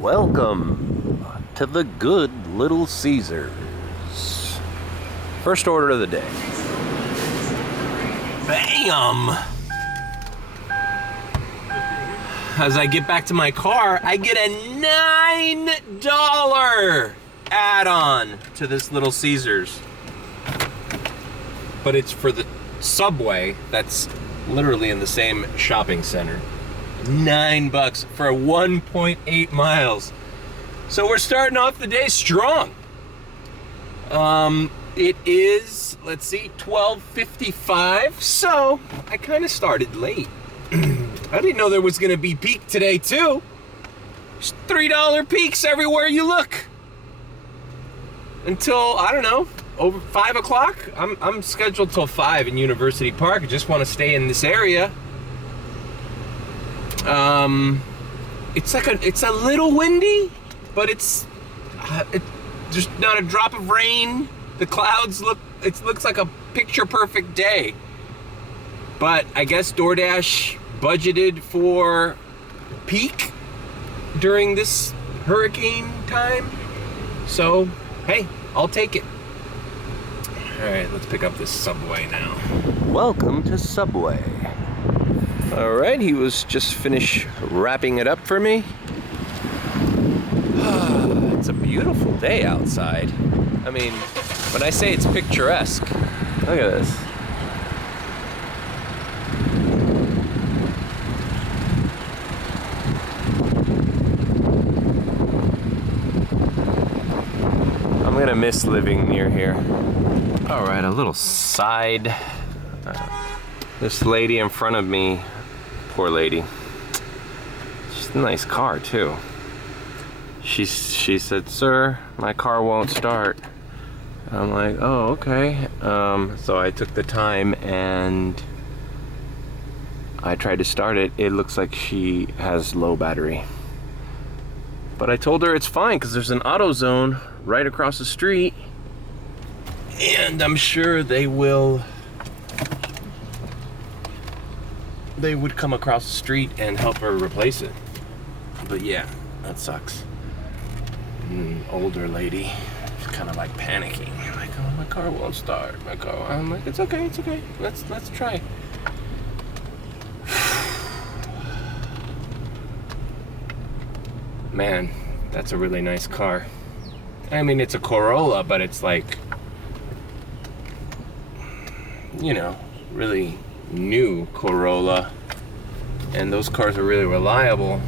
Welcome to the Good Little Caesars. First order of the day. Bam! As I get back to my car, I get a $9 add-on to this Little Caesars. But it's for the Subway that's literally in the same shopping center. $9 for 1.8 miles. So we're starting off the day strong. It is, let's see, 12:55. So I kind of started late. I didn't know there was gonna be peak today too. There's $3 peaks everywhere you look. Until, I don't know, over 5 o'clock. I'm scheduled till 5 in University Park. I just want to stay in this area. It's a little windy, but it's just not a drop of rain. The clouds looks like a picture perfect day. But I guess DoorDash budgeted for peak during this hurricane time. So, hey, I'll take it. All right, let's pick up this Subway now. Welcome to Subway. All right, he was just finished wrapping it up for me. It's a beautiful day outside. I mean, when I say it's picturesque, look at this. I'm gonna miss living near here. All right, a little side. This lady in front of me, poor lady. She's a nice car too. She said, "Sir, my car won't start." I'm like, "Oh, okay." So I took the time and I tried to start it. It looks like she has low battery. But I told her it's fine because there's an AutoZone right across the street. And I'm sure they would come across the street and help her replace it. But yeah, that sucks. Older lady, she's kind of like panicking. Like, "Oh, my car won't start. I'm like, it's okay. Let's try. Man, that's a really nice car. I mean, it's a Corolla, but it's like, you know, really new Corolla. And those cars are really reliable.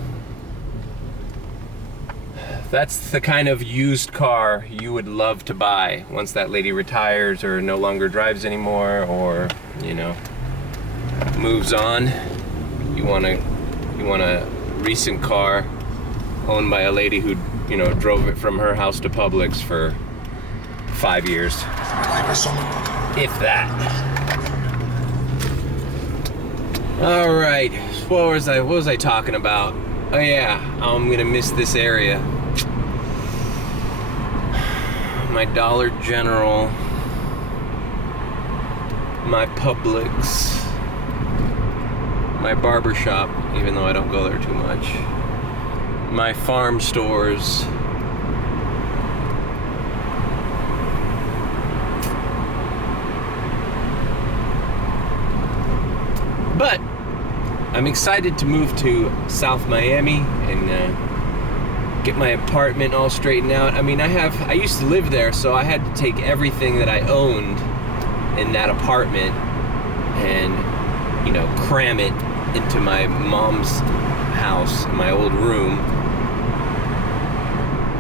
That's the kind of used car you would love to buy once that lady retires or no longer drives anymore, or, you know, moves on. You want a recent car owned by a lady who, you know, drove it from her house to Publix for 5 years. If that. All right, what was I talking about? Oh yeah, I'm gonna miss this area. My Dollar General, my Publix, my barber shop, even though I don't go there too much, my farm stores. But I'm excited to move to South Miami and get my apartment all straightened out. I mean, I used to live there, so I had to take everything that I owned in that apartment and, you know, cram it into my mom's house, my old room.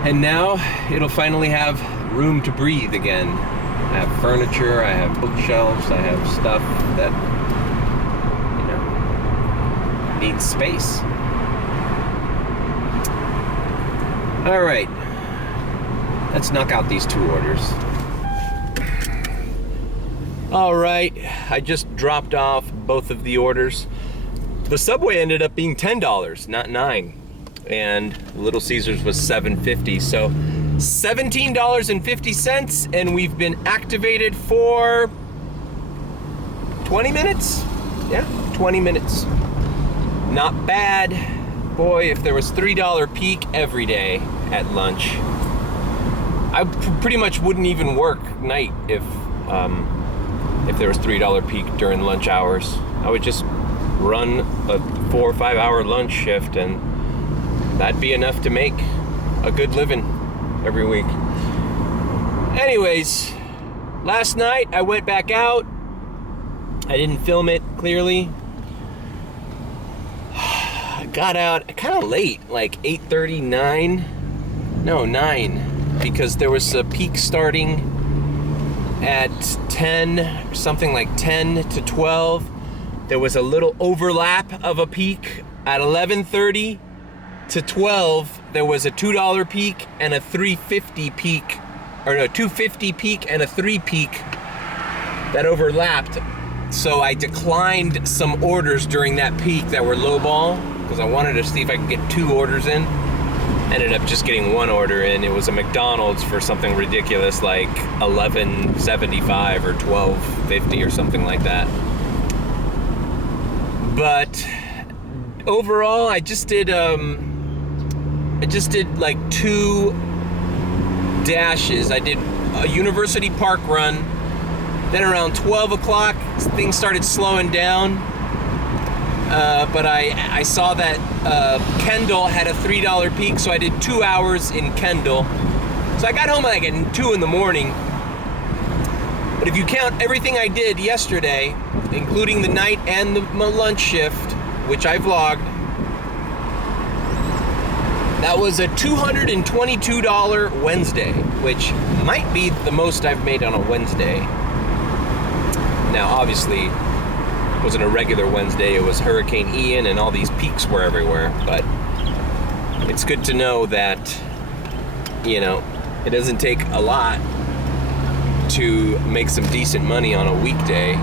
And now it'll finally have room to breathe again. I have furniture, I have bookshelves, I have stuff that, needs space. All right, let's knock out these 2 orders. All right, I just dropped off both of the orders. The Subway ended up being $10, not $9, and Little Caesars was $7.50. So $17.50, and we've been activated for 20 minutes. Yeah, 20 minutes. Not bad. boy, if there was $3 peak every day at lunch, I pretty much wouldn't even work night if there was $3 peak during lunch hours. I would just run a 4 or 5 hour lunch shift, and that'd be enough to make a good living every week. Anyways, last night I went back out. I didn't film it clearly. I got out kind of late, like 8:30, 9, because there was a peak starting at 10, something like 10 to 12. There was a little overlap of a peak at 11:30 to 12. There was a $2 peak and a $3.50 peak, or no, $2.50 peak and a $3 peak that overlapped. So I declined some orders during that peak that were lowball because I wanted to see if I could get 2 orders in. Ended up just getting 1 order in. It was a McDonald's for something ridiculous like $11.75 or $12.50 or something like that. But overall, I just did like 2 dashes. I did a University Park run. Then around 12 o'clock, things started slowing down. But I saw that Kendall had a $3 peak, so I did 2 hours in Kendall. So I got home like at 2 in the morning. But if you count everything I did yesterday, including the night and my lunch shift, which I vlogged, that was a $222 Wednesday, which might be the most I've made on a Wednesday. Now, obviously, it wasn't a regular Wednesday. It was Hurricane Ian and all these peaks were everywhere. But it's good to know that, you know, it doesn't take a lot to make some decent money on a weekday.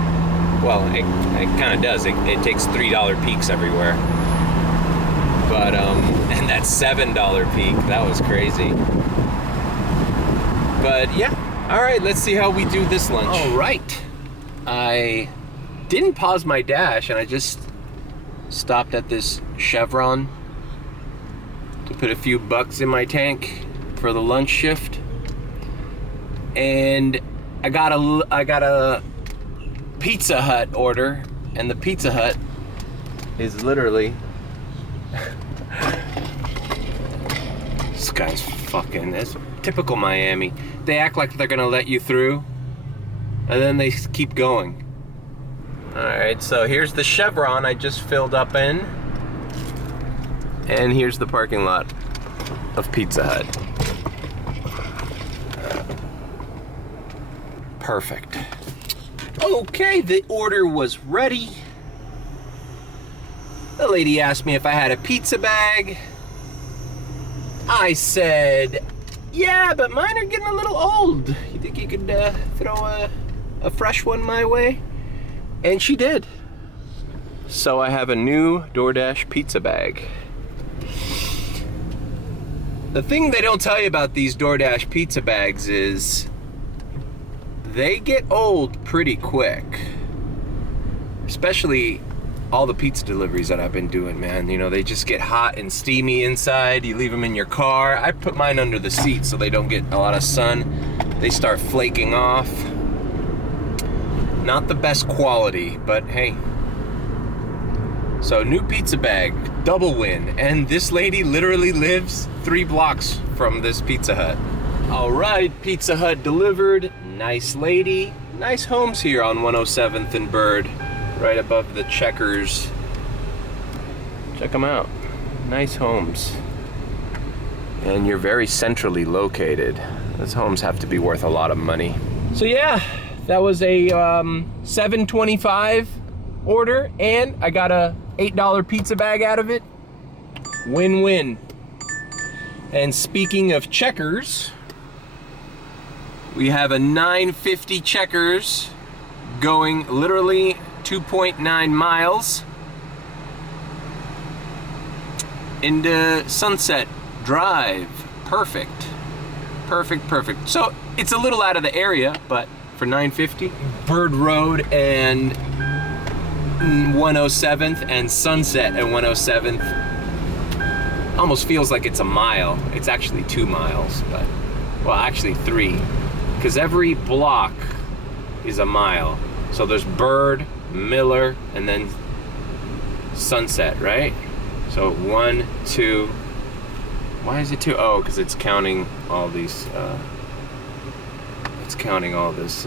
Well, it kind of does. It takes $3 peaks everywhere. But, and that $7 peak, that was crazy. But yeah, all right, let's see how we do this lunch. All right. I didn't pause my dash, and I just stopped at this Chevron to put a few bucks in my tank for the lunch shift. And I got a Pizza Hut order, and the Pizza Hut is literally this guy's fucking, that's typical Miami. They act like they're gonna let you through, and then they keep going. All right, so here's the Chevron I just filled up in, and here's the parking lot of Pizza Hut. Perfect. Okay, the order was ready. The lady asked me if I had a pizza bag. I said, yeah, but mine are getting a little old. You think you could throw a fresh one my way? And she did. So I have a new DoorDash pizza bag. The thing they don't tell you about these DoorDash pizza bags is they get old pretty quick. Especially all the pizza deliveries that I've been doing, man. You know, they just get hot and steamy inside. You leave them in your car. I put mine under the seat so they don't get a lot of sun. They start flaking off. Not the best quality, but hey. So new pizza bag, double win. And this lady literally lives 3 blocks from this Pizza Hut. All right, Pizza Hut delivered. Nice lady. Nice homes here on 107th and Bird, right above the Checkers. Check them out. Nice homes. And you're very centrally located. Those homes have to be worth a lot of money. So yeah, that was a $7.25 order, and I got a $8 pizza bag out of it. Win-win. And speaking of Checkers, we have a $9.50 Checkers going literally 2.9 miles into Sunset Drive. Perfect. Perfect, perfect. So it's a little out of the area, but for $9.50, Bird Road and 107th and Sunset and 107th almost feels like it's a mile. It's actually 2 miles, but, well, actually 3, because every block is a mile. So there's Bird, Miller, and then Sunset, right? So 1, 2. Why is it 2? Oh, because it's counting all these. It's counting all this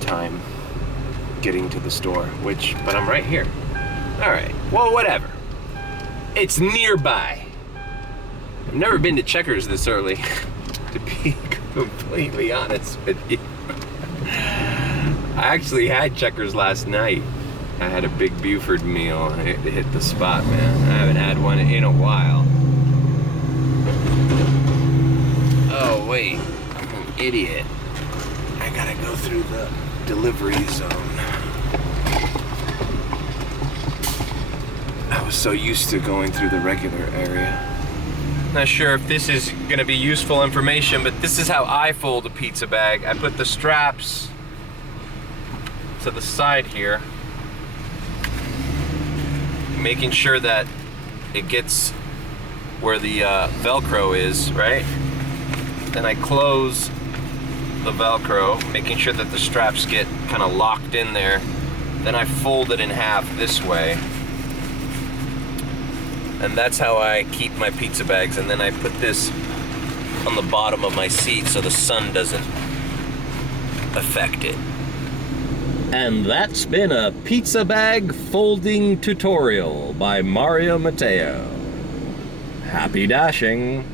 time getting to the store. But I'm right here. All right. Well, whatever. It's nearby. I've never been to Checkers this early, to be completely honest with you. I actually had Checkers last night. I had a big Buford meal. It hit the spot, man. I haven't had one in a while. Oh, wait. I'm an idiot. I gotta go through the delivery zone. I was so used to going through the regular area. Not sure if this is gonna be useful information, but this is how I fold a pizza bag. I put the straps to the side here, making sure that it gets where the Velcro is, right? Then I close the Velcro, making sure that the straps get kind of locked in there. Then I fold it in half this way. And that's how I keep my pizza bags. And then I put this on the bottom of my seat so the sun doesn't affect it. And that's been a pizza bag folding tutorial by Mario Matteo. Happy dashing.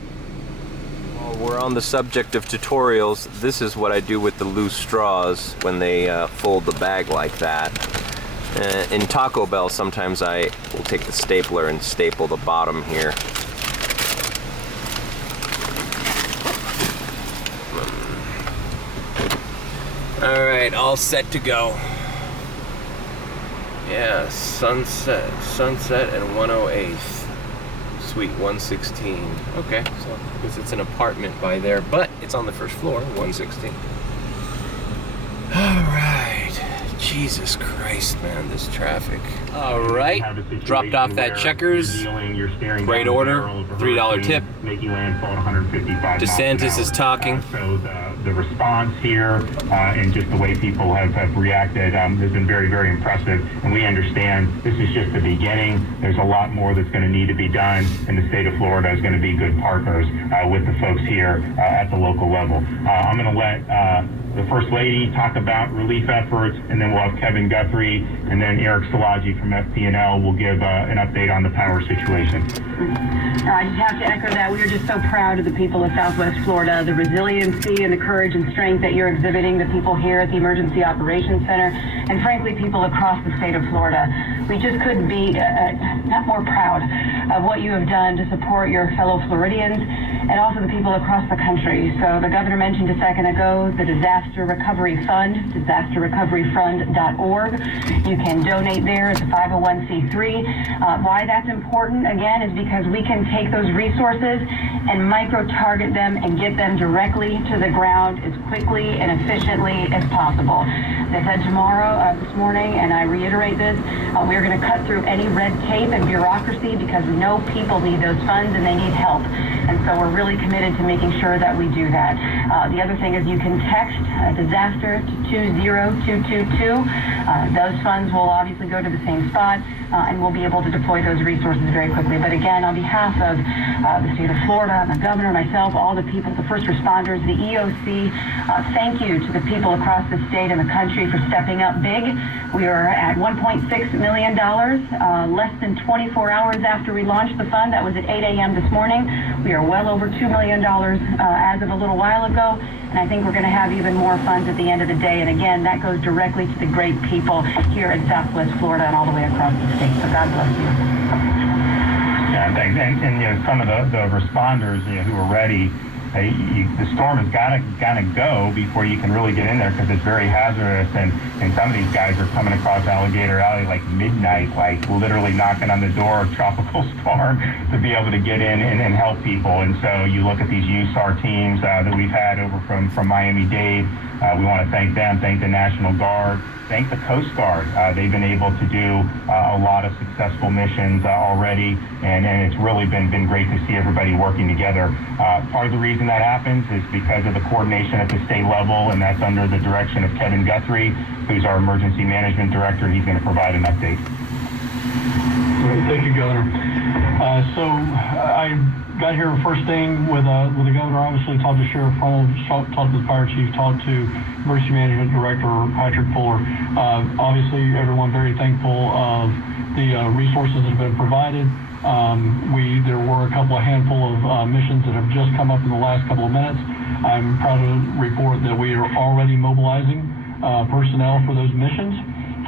While we're on the subject of tutorials, this is what I do with the loose straws when they fold the bag like that. In Taco Bell, sometimes I will take the stapler and staple the bottom here. All right, all set to go. Yeah, Sunset and 108th, Suite 116. Okay, so because it's an apartment by there, but it's on the first floor, 116. All right. Jesus Christ, man, this traffic. All right, dropped off that Checkers. Great order, $3 tip. DeSantis is talking. So the response here and just the way people have reacted has been very, very impressive. And we understand this is just the beginning. There's a lot more that's going to need to be done, and the state of Florida is going to be good partners with the folks here at the local level. I'm going to let the First Lady talk about relief efforts, and then we'll have Kevin Guthrie, and then Eric Szilagyi from FP&L will give an update on the power situation. I just have to echo that. We are just so proud of the people of Southwest Florida, the resiliency and the courage and strength that you're exhibiting, the people here at the Emergency Operations Center, and frankly, people across the state of Florida. We just couldn't be not more proud of what you have done to support your fellow Floridians and also the people across the country. So the governor mentioned a second ago the Disaster Recovery Fund, disasterrecoveryfund.org. You can donate there as a 501c3. Why that's important, again, is because we can take those resources and micro-target them and get them directly to the ground as quickly and efficiently as possible. As I said this morning, and I reiterate this, we're going to cut through any red tape and bureaucracy because we know people need those funds and they need help. And so we're really committed to making sure that we do that. The other thing is you can text disaster to 20222. Those funds will obviously go to the same spot, and we'll be able to deploy those resources very quickly. But again, on behalf of the state of Florida, the governor, myself, all the people, the first responders, the EOC, thank you to the people across the state and the country for stepping up big. We are at $1.6 million, less than 24 hours after we launched the fund. That was at 8 a.m. this morning. We are well over $2 million as of a little while ago, and I think we're going to have even more funds at the end of the day. And again, that goes directly to the great people here in Southwest Florida and all the way across the state. So God bless you. Yeah, thanks. And you know, some of the responders who are ready, the storm has got to go before you can really get in there, because it's very hazardous, and some of these guys are coming across Alligator Alley like midnight, like literally knocking on the door of tropical storm to be able to get in and help people. And so you look at these USAR teams that we've had over from Miami-Dade. We want to thank them, thank the National Guard, thank the Coast Guard. They've been able to do a lot of successful missions already, and it's really been great to see everybody working together. Part of the reason that happens is because of the coordination at the state level, and that's under the direction of Kevin Guthrie, who's our emergency management director. He's going to provide an update. Thank you, Governor. So I got here first thing with the governor. Obviously, talked to Sheriff Arnold, talked to the fire chief, talked to emergency management director Patrick Fuller. Obviously, everyone very thankful of the resources that have been provided. There were a couple of handful of missions that have just come up in the last couple of minutes. I'm proud to report that we are already mobilizing personnel for those missions,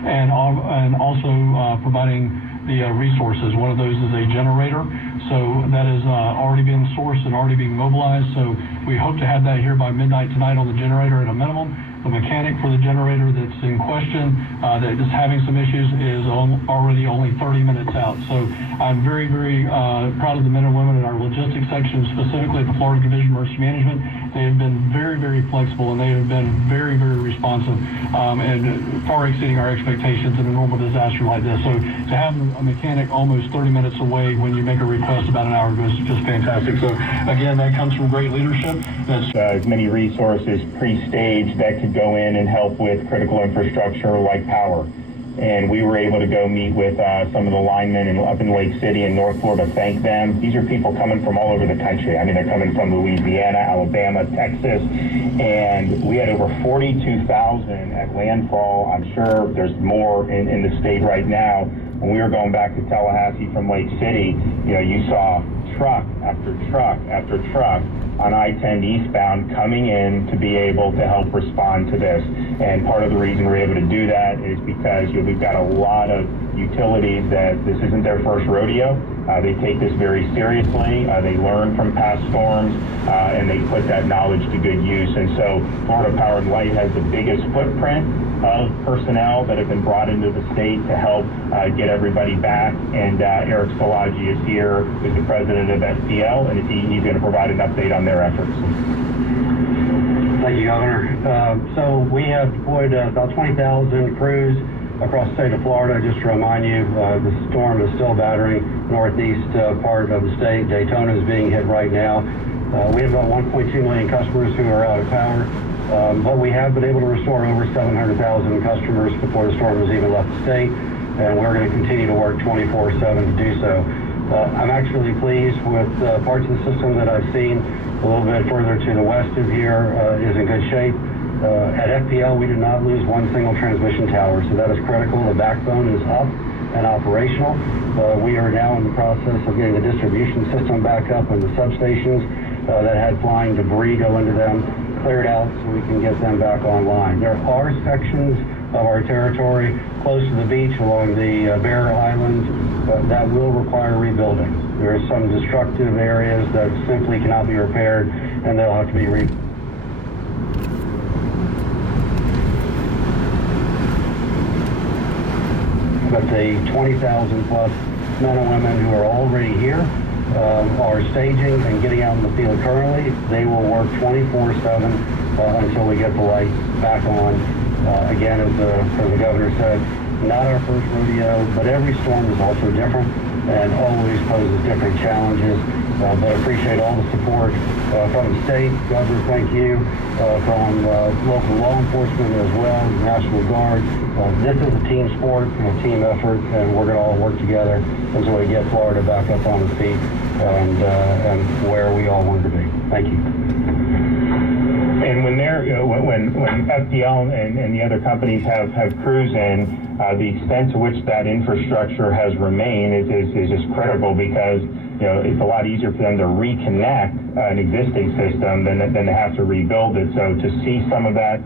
and also providing the resources. One of those is a generator, so that is already been sourced and already being mobilized. So we hope to have that here by midnight tonight on the generator at a minimum. The mechanic for the generator that's in question, that is having some issues, is already only 30 minutes out. So I'm very, very proud of the men and women in our logistics section, specifically at the Florida Division of Emergency Management. They have been very, very flexible, and they have been very, very responsive, and far exceeding our expectations in a normal disaster like this. So to have a mechanic almost 30 minutes away when you make a request about an hour ago is just fantastic. So again, that comes from great leadership. That's as many resources pre-staged that could go in and help with critical infrastructure like power. And we were able to go meet with some of the linemen up in Lake City and North Florida, thank them. These are people coming from all over the country. I mean, they're coming from Louisiana, Alabama, Texas, and we had over 42,000 at landfall. I'm sure there's more in the state right now. When we were going back to Tallahassee from Lake City, you saw truck after truck after truck on I-10 eastbound coming in to be able to help respond to this. And part of the reason we're able to do that is because we've got a lot of utilities that this isn't their first rodeo. They take this very seriously. They learn from past storms, and they put that knowledge to good use. And so Florida Power and Light has the biggest footprint of personnel that have been brought into the state to help get everybody back. And Eric Szilagyi is here, who's the president of SPL, and he's going to provide an update on their efforts. Thank you, Governor. So we have deployed about 20,000 crews across the state of Florida. Just to remind you, the storm is still battering northeast part of the state. Daytona is being hit right now. We have about 1.2 million customers who are out of power, but we have been able to restore over 700,000 customers before the storm has even left the state, and we're going to continue to work 24/7 to do so. I'm actually pleased with parts of the system that I've seen a little bit further to the west of here is in good shape. At FPL, we did not lose one single transmission tower, so that is critical. The backbone is up and operational. We are now in the process of getting the distribution system back up and the substations that had flying debris go into them cleared out so we can get them back online. There are sections of our territory close to the beach along the Barrier Islands that will require rebuilding. There are some destructive areas that simply cannot be repaired, and they'll have to be rebuilt. But the 20,000 plus men and women who are already here are staging and getting out in the field currently. They will work 24/7 until we get the lights back on. Again, as the governor said, not our first rodeo, but every storm is also different and always poses different challenges. But appreciate all the support from the state. Governor, thank you. From local law enforcement as well, National Guard. This is a team sport and a team effort, and we're going to all work together until we get Florida back up on its feet and where we all want to be. Thank you. And when when FDL and the other companies have crews in, the extent to which that infrastructure has remained is just critical, because it's a lot easier for them to reconnect an existing system than to have to rebuild it. So to see some of that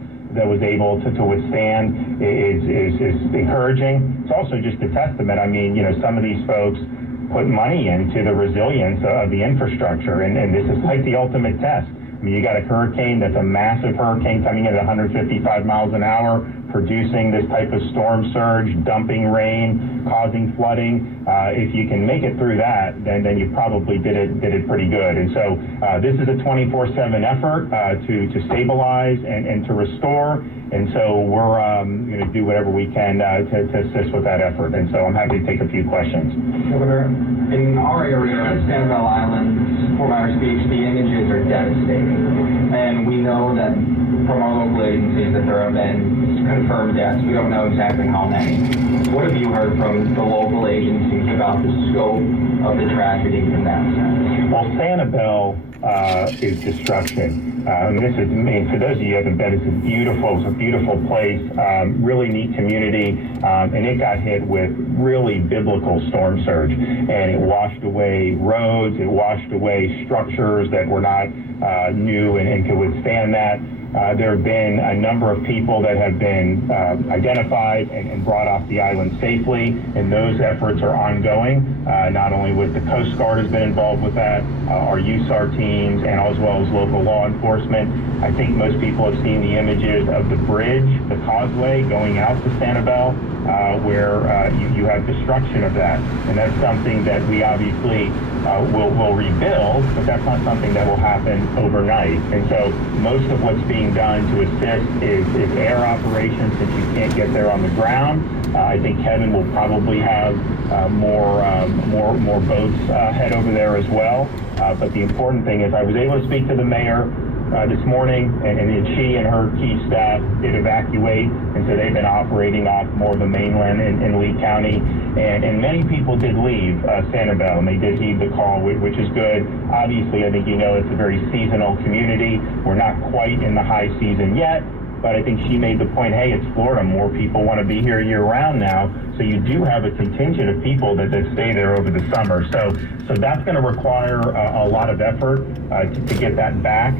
was able to withstand is encouraging. It's also just a testament. I mean, some of these folks put money into the resilience of the infrastructure, and this is like the ultimate test. I mean, you got a hurricane that's a massive hurricane coming in at 155 miles an hour, producing this type of storm surge, dumping rain, causing flooding. If you can make it through that, then you probably did it pretty good. And so this is a 24/7 effort to stabilize and to restore. And so we're going to do whatever we can to assist with that effort. And so I'm happy to take a few questions. Governor, in our area of Sanibel Island, Fort Myers Beach, the images are devastating. And we know that from our local agencies that there have been confirmed deaths. We don't know exactly how many. What have you heard from the local agencies about the scope of the tragedy in that sense? Well, Sanibel is destruction. This is, I mean, for those of you who haven't been, it's a beautiful place, really neat community, and it got hit with really biblical storm surge, and it washed away roads, it washed away structures that were not new and could withstand that. There have been a number of people that have been identified and brought off the island safely, and those efforts are ongoing. Not only with the Coast Guard has been involved with that, our USAR teams, and as well as local law enforcement. I think most people have seen the images of the bridge, the causeway going out to Sanibel, where you have destruction of that. And that's something that we obviously will rebuild, but that's not something that will happen overnight. And so most of what's being done to assist is air operations, since you can't get there on the ground. I think Kevin will probably have more boats head over there as well. But the important thing is I was able to speak to the mayor this morning, and she and her key staff did evacuate, and so they've been operating off more of the mainland in Lee County, and many people did leave Sanibel, and they did heed the call, which is good. Obviously, I think you know it's a very seasonal community. We're not quite in the high season yet, but I think she made the point, hey, it's Florida. More people want to be here year-round now, so you do have a contingent of people that stay there over the summer. So that's going to require a lot of effort to get that back.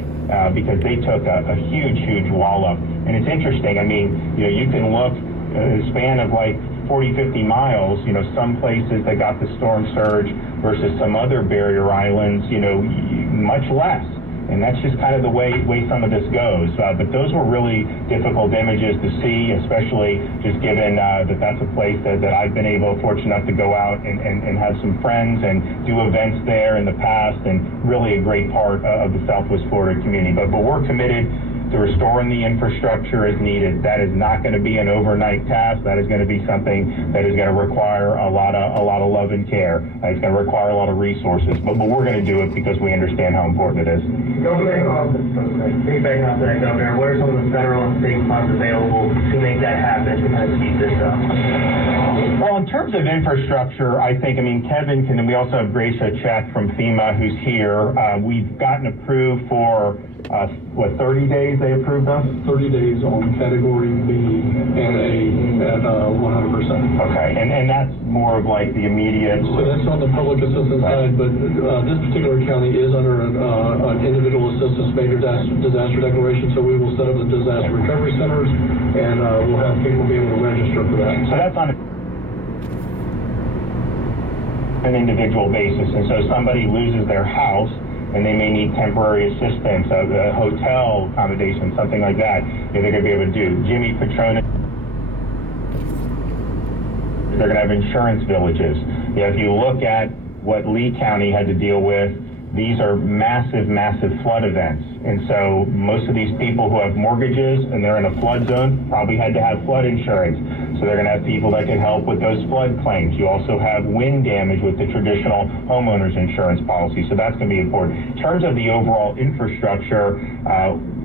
Because they took a huge wallop. And it's interesting, I mean, you know, you can look a span of like 40, 50 miles, you know, some places that got the storm surge versus some other barrier islands, you know, much less. And that's just kind of the way some of this goes. But those were really difficult images to see, especially just given that's a place that I've been fortunate enough to go out and have some friends and do events there in the past, and really a great part of the Southwest Florida community. But we're committed to restoring the infrastructure as needed. That is not going to be an overnight task. That is going to be something that is going to require a lot of love and care. It's going to require a lot of resources, but we're going to do it because we understand how important it is. Piggybacking off that, Governor, what are some of the federal and state funds available to make that happen, to kind of speed this up? Well, in terms of infrastructure, I think, I mean, Kevin can, and we also have Grace Check from FEMA who's here. We've gotten approved for 30 days they approved us? 30 days on category B and A at 100%. Okay, and that's more of like the immediate... So that's on the public assistance side, but this particular county is under an individual assistance major disaster declaration, so we will set up the disaster recovery centers, and we'll have people be able to register for that. So that's on an individual basis, and so somebody loses their house, and they may need temporary assistance, a hotel accommodation, something like that, they're going to be able to do. Jimmy Petronis, they're going to have insurance villages. You know, if you look at what Lee County had to deal with, these are massive flood events. And so most of these people who have mortgages and they're in a flood zone probably had to have flood insurance. So they're going to have people that can help with those flood claims. You also have wind damage with the traditional homeowners insurance policy. So that's going to be important. In terms of the overall infrastructure,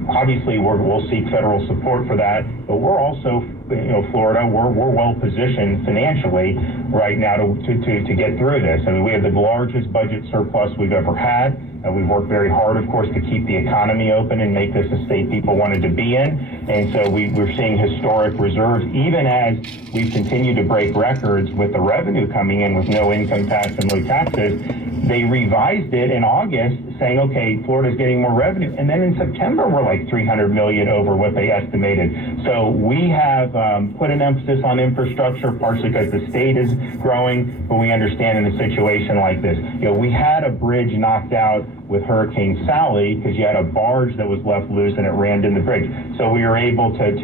obviously we'll seek federal support for that, but we're also, you know, Florida, we're well positioned financially right now to get through this. I mean, we have the largest budget surplus we've ever had. We've worked very hard, of course, to keep the economy open and make this a state people wanted to be in. And so we're seeing historic reserves, even as we've continued to break records with the revenue coming in with no income tax and low taxes. They revised it in August saying, okay, Florida's getting more revenue. And then in September, we're like $300 million over what they estimated. So we have put an emphasis on infrastructure, partially because the state is growing, but we understand in a situation like this. We had a bridge knocked out with Hurricane Sally because you had a barge that was left loose and it rammed in the bridge. So we were able to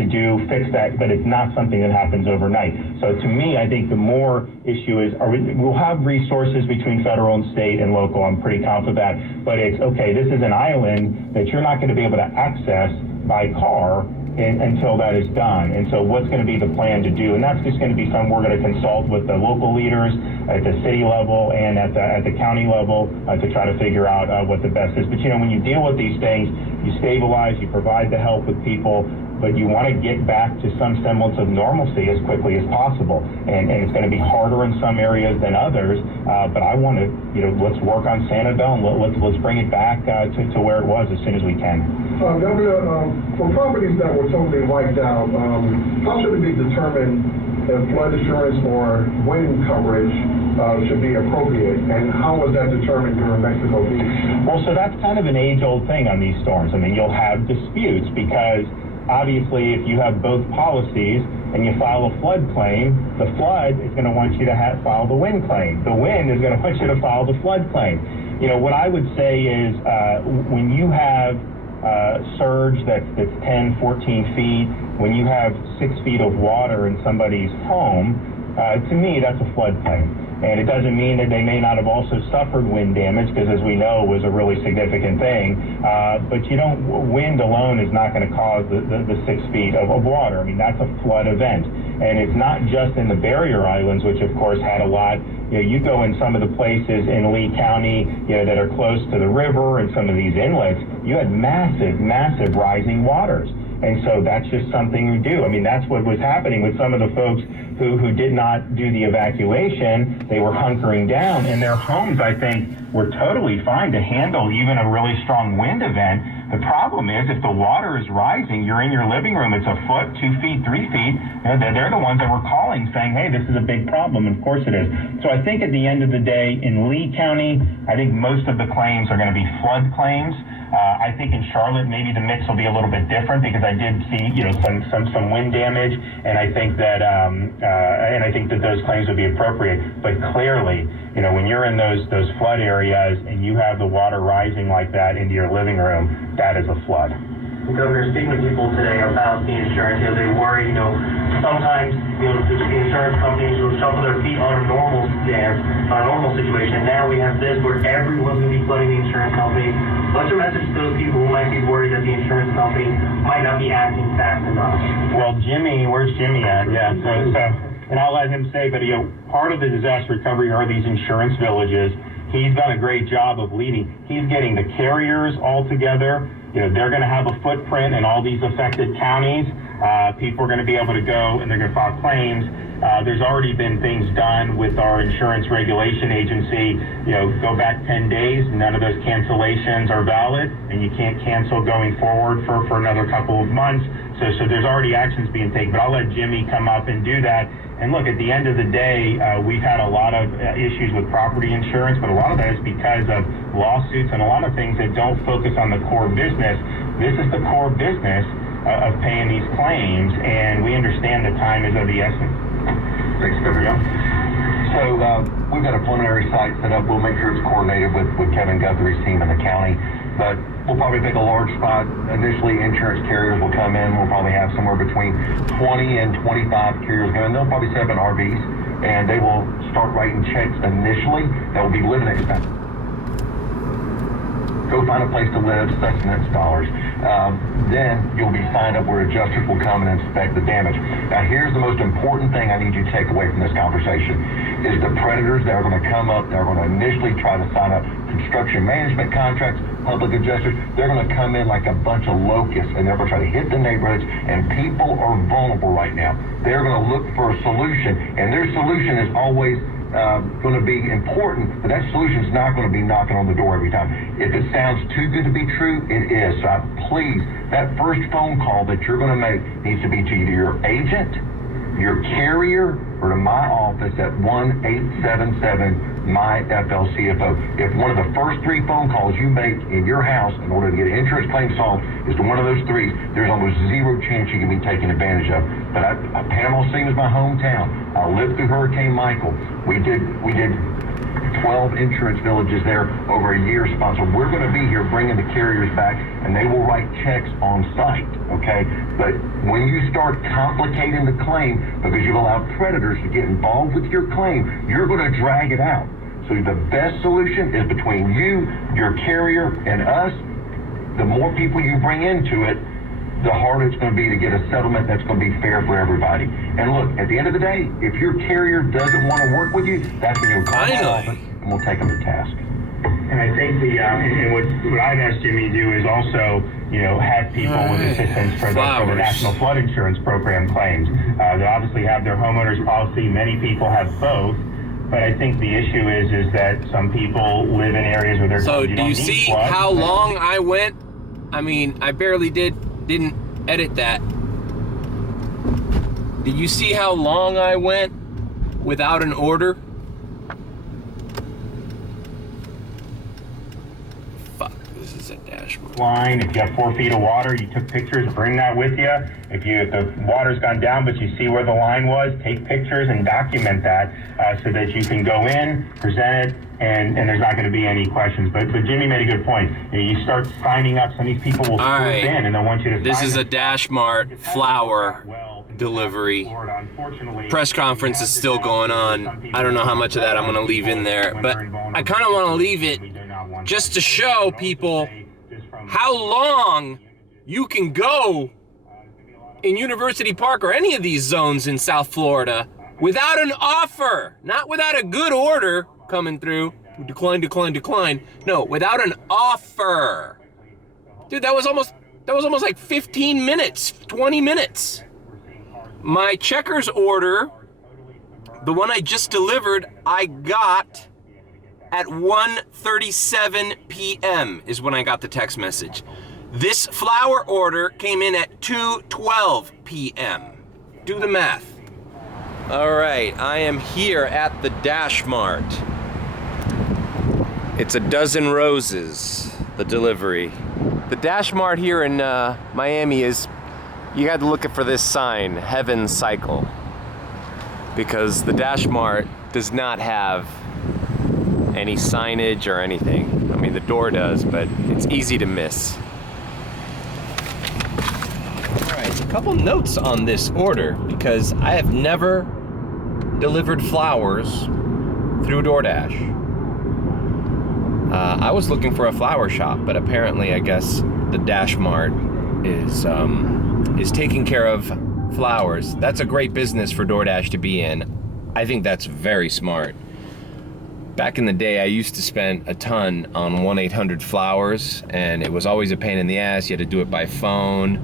fix that, but it's not something that happens overnight. So to me, I think the more issue is, we'll have resources between federal and state and local. I'm pretty confident of that. But it's, okay, this is an island that you're not going to be able to access by car until that is done. And so what's going to be the plan to do? And that's just going to be something we're going to consult with the local leaders at the city level and at the county level to try to figure out what the best is. But when you deal with these things, you stabilize, you provide the help with people, but you want to get back to some semblance of normalcy as quickly as possible. And it's going to be harder in some areas than others, but I want to, let's work on Sanibel and let's bring it back to where it was as soon as we can. Governor, for properties that were totally wiped out, how should it be determined if flood insurance or wind coverage should be appropriate, and how was that determined during Mexico Beach? Well, so that's kind of an age-old thing on these storms. I mean, you'll have disputes because obviously, if you have both policies and you file a flood claim, the flood is going to want you to file the wind claim. The wind is going to want you to file the flood claim. What I would say is when you have surge that's 10, 14 feet, when you have 6 feet of water in somebody's home, to me, that's a flood claim. And it doesn't mean that they may not have also suffered wind damage, because as we know, was a really significant thing. But wind alone is not going to cause the 6 feet of water. I mean, that's a flood event. And it's not just in the barrier islands, which of course had a lot. You go in some of the places in Lee County, that are close to the river and some of these inlets, you had massive, massive rising waters. And so that's just something we do. I mean, that's what was happening with some of the folks who did not do the evacuation. They were hunkering down, and their homes, I think, were totally fine to handle even a really strong wind event. The problem is, if the water is rising, you're in your living room, it's a foot, 2 feet, 3 feet, they're the ones that were calling saying, hey, this is a big problem, and of course it is. So I think at the end of the day, in Lee County, I think most of the claims are going to be flood claims. I think in Charlotte, maybe the mix will be a little bit different because I did see, some wind damage, and I think that those claims would be appropriate. But clearly, when you're in those flood areas and you have the water rising like that into your living room, that is a flood. Governor, speaking with people today about the insurance, they worry, sometimes, the insurance companies will shuffle their feet on a normal stance, on a normal situation. Now we have this where everyone's going to be flooding the insurance company. What's your message to those people who might be worried that the insurance company might not be acting fast enough? Well, Jimmy, where's Jimmy at? Yeah, so and I'll let him say, but part of the disaster recovery are these insurance villages. He's done a great job of leading. He's getting the carriers all together. They're going to have a footprint in all these affected counties. People are going to be able to go and they're going to file claims. There's already been things done with our insurance regulation agency. Go back 10 days, none of those cancellations are valid, and you can't cancel going forward for another couple of months. So there's already actions being taken. But I'll let Jimmy come up and do that. And look, at the end of the day, we've had a lot of issues with property insurance, but a lot of that is because of lawsuits and a lot of things that don't focus on the core business. This is the core business of paying these claims, and we understand that time is of the essence. Thanks, Governor. So we've got a preliminary site set up. We'll make sure it's coordinated with Kevin Guthrie's team in the county. But we'll probably pick a large spot. Initially, insurance carriers will come in. We'll probably have somewhere between 20 and 25 carriers go in. They'll probably set up in RVs, and they will start writing checks initially that will be living expenses. Go find a place to live, sustenance dollars. Then you'll be signed up where adjusters will come and inspect the damage. Now, here's the most important thing I need you to take away from this conversation is the predators that are going to come up, that are going to initially try to sign up construction management contracts, public adjusters. They're going to come in like a bunch of locusts, and they're going to try to hit the neighborhoods, and people are vulnerable right now. They're going to look for a solution, and their solution is always going to be important, but that solution is not going to be knocking on the door every time. If it sounds too good to be true, it is. So please, that first phone call that you're going to make needs to be to either your agent, your carrier, or to my office at 1-877 my FLCFO. If one of the first 3 phone calls you make in your house in order to get an insurance claim solved is to one of those 3, there's almost 0 chance you can be taken advantage of. But Panama City was my hometown. I lived through Hurricane Michael. We did 12 insurance villages there over a year sponsor. We're going to be here bringing the carriers back, and they will write checks on site, okay? But when you start complicating the claim because you've allowed predators to get involved with your claim, you're going to drag it out. So the best solution is between you, your carrier, and us. The more people you bring into it, the harder it's going to be to get a settlement that's going to be fair for everybody. And look, at the end of the day, if your carrier doesn't want to work with you, that's when you'll call my office and we'll take them to task. And I think and what I've asked Jimmy to do is also, have people with assistance for the National Flood Insurance Program claims. They obviously have their homeowners policy. Many people have both. But I think the issue is that some people live in areas where there's So do you see how long I went? I mean, I barely didn't edit that. Did you see how long I went without an order? Fuck, this is a DashMart. Line. If you have 4 feet of water, you took pictures, bring that with you. If the water's gone down but you see where the line was, take pictures and document that so that you can go in, present it, and there's not going to be any questions. But Jimmy made a good point. You start signing up, some of these people will swoop in and they'll want you to This sign is it. a DashMart flower delivery. Press conference is still going on. I don't know how much of that I'm going to leave in there, but I kind of want to leave it just to show people how long you can go in University Park or any of these zones in South Florida without an offer, not without a good order coming through. Decline. No, without an offer. Dude, that was almost like 15 minutes, 20 minutes. My Checkers order, the one I just delivered, I got at 1:37 p.m. is when I got the text message. This flower order came in at 2:12 p.m. Do the math. All right, I am here at the DashMart. It's a dozen roses, the delivery. The DashMart here in Miami is, you got to look for this sign, Heaven Cycle, because the DashMart does not have any signage or anything. I mean, the door does, but it's easy to miss. All right, a couple notes on this order, because I have never delivered flowers through DoorDash. I was looking for a flower shop, but apparently I guess the DashMart is taking care of flowers. That's a great business for DoorDash to be in. I think that's very smart. Back in the day, I used to spend a ton on 1-800-Flowers, and it was always a pain in the ass. You had to do it by phone.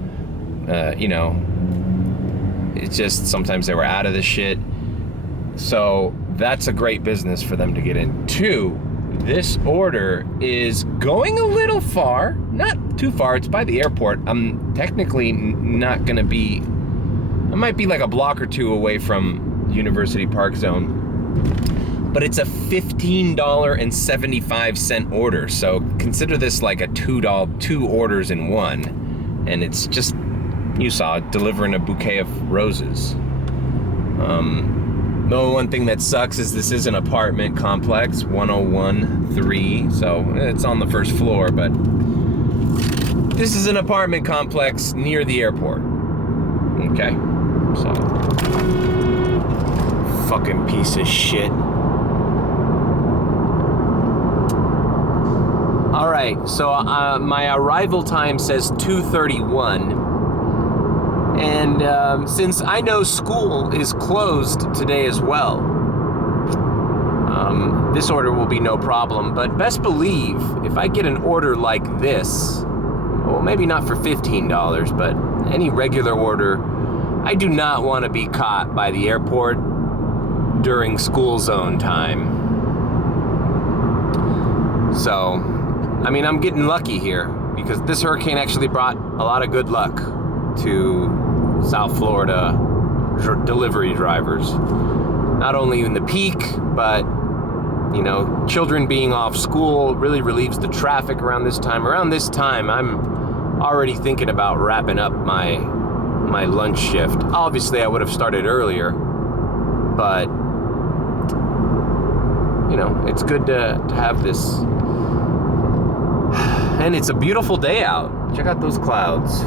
It's just sometimes they were out of the shit. So that's a great business for them to get into. This order is going a little far, not too far. It's by the airport. I'm technically not gonna be, I might be like a block or two away from University Park Zone, but it's a $15.75 order. So consider this like a two orders in one. And it's just, you saw it, delivering a bouquet of roses. The only one thing that sucks is this is an apartment complex, 101-3, so it's on the first floor, but this is an apartment complex near the airport. Okay, so fucking piece of shit. All right, so my arrival time says 2:31. And since I know school is closed today as well, this order will be no problem. But best believe, if I get an order like this, well, maybe not for $15, but any regular order, I do not want to be caught by the airport during school zone time. So, I mean, I'm getting lucky here because this hurricane actually brought a lot of good luck to South Florida delivery drivers. Not only in the peak, but You know, children being off school really relieves the traffic around this time. Around this time, I'm already thinking about wrapping up my lunch shift. Obviously, I would have started earlier, but you know, it's good to have this. And it's a beautiful day out. Check out those clouds.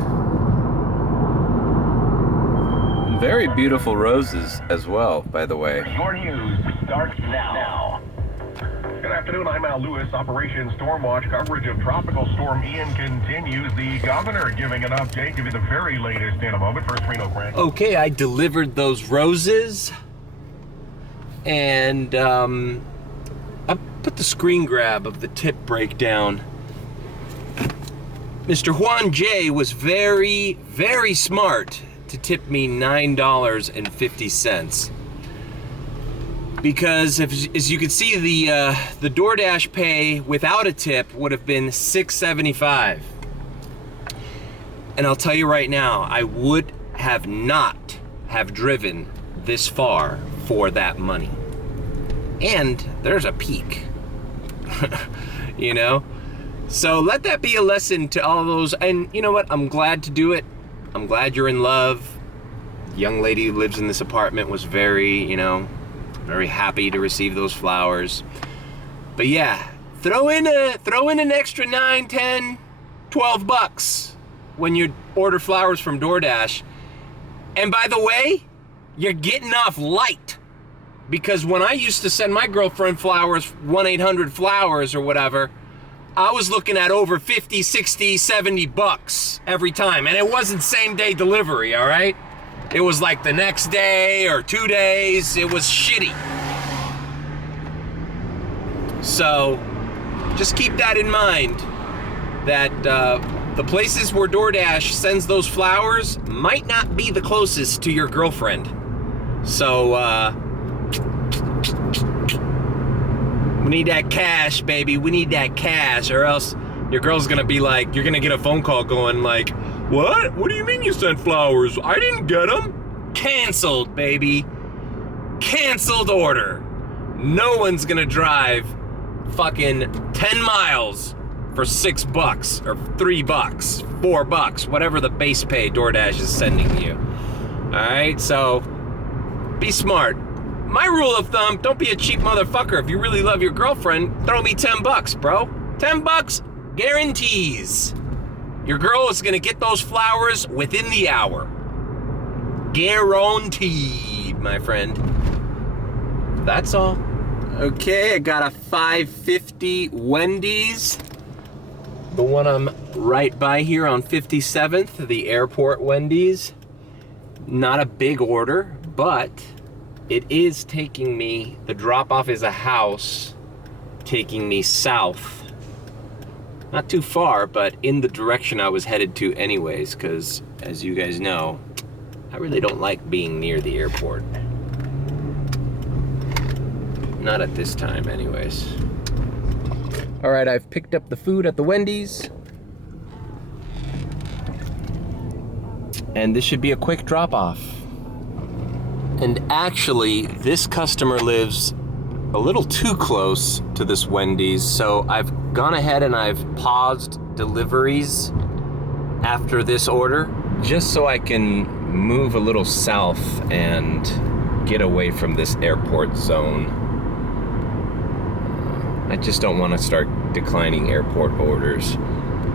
Very beautiful roses as well, by the way. Your news starts now. Good afternoon, I'm Al Lewis. Operation Stormwatch coverage of Tropical Storm Ian continues. The governor giving an update. Give you the very latest in a moment. First, Reno Grant. Okay, I delivered those roses. And I put the screen grab of the tip breakdown. Mr. Juan J was very, very smart to tip me $9.50. Because as you can see, the DoorDash pay without a tip would have been $6.75. And I'll tell you right now, I would have not have driven this far for that money. And there's a peak, you know? So let that be a lesson to all those. And you know what? I'm glad to do it. I'm glad you're in love. The young lady who lives in this apartment was very, you know, very happy to receive those flowers. But yeah, throw in an extra 9, 10, 12 bucks when you order flowers from DoorDash. And by the way, you're getting off light. Because when I used to send my girlfriend flowers, 1-800-Flowers or whatever, I was looking at over 50, 60, 70 bucks every time. And it wasn't same day delivery, all right? It was like the next day or 2 days. It was shitty. So just keep that in mind, that the places where DoorDash sends those flowers might not be the closest to your girlfriend. So we need that cash, baby. We need that cash, or else your girl's gonna be like, you're gonna get a phone call going like, what? What do you mean you sent flowers? I didn't get them. Canceled, baby. Canceled order. No one's gonna drive fucking 10 miles for $6 or $3, $4, whatever the base pay DoorDash is sending you. All right, so be smart. My rule of thumb, don't be a cheap motherfucker. If you really love your girlfriend, throw me $10, bro. $10 guarantees. Your girl is gonna get those flowers within the hour. Guaranteed, my friend. That's all. Okay, I got a $5.50 Wendy's. The one I'm right by here on 57th, the airport Wendy's. Not a big order, but it is taking me, the drop-off is a house taking me south. Not too far, but in the direction I was headed to anyways, because as you guys know, I really don't like being near the airport. Not at this time anyways. All right, I've picked up the food at the Wendy's. And this should be a quick drop-off. And actually, this customer lives a little too close to this Wendy's, so I've gone ahead and I've paused deliveries after this order, just so I can move a little south and get away from this airport zone. I just don't want to start declining airport orders.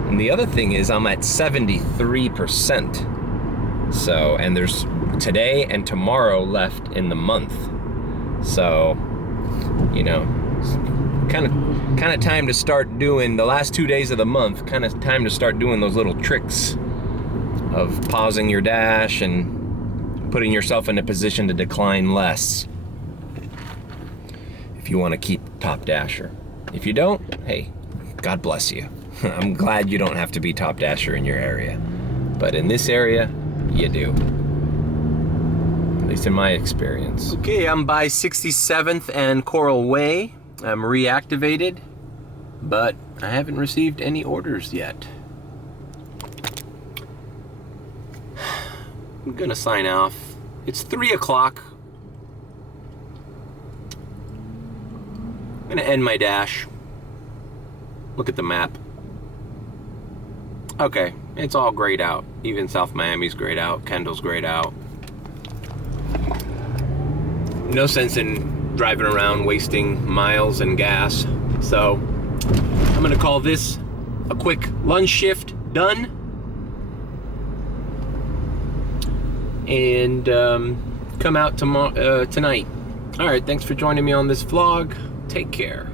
And the other thing is I'm at 73%. So, and there's today and tomorrow left in the month. So, you know, kind of time to start doing the last 2 days of the month, kind of time to start doing those little tricks of pausing your dash and putting yourself in a position to decline less if you want to keep top dasher. If you don't, hey, God bless you. I'm glad you don't have to be top dasher in your area. But in this area, you do. At least in my experience. Okay, I'm by 67th and Coral Way. I'm reactivated, but I haven't received any orders yet. I'm gonna sign off. It's 3 o'clock. And gonna end my dash. Look at the map. Okay, it's all grayed out. Even South Miami's grayed out. Kendall's grayed out. No sense in driving around wasting miles and gas. So I'm gonna call this a quick lunch shift done. And come out tomorrow, tonight. All right, thanks for joining me on this vlog. Take care.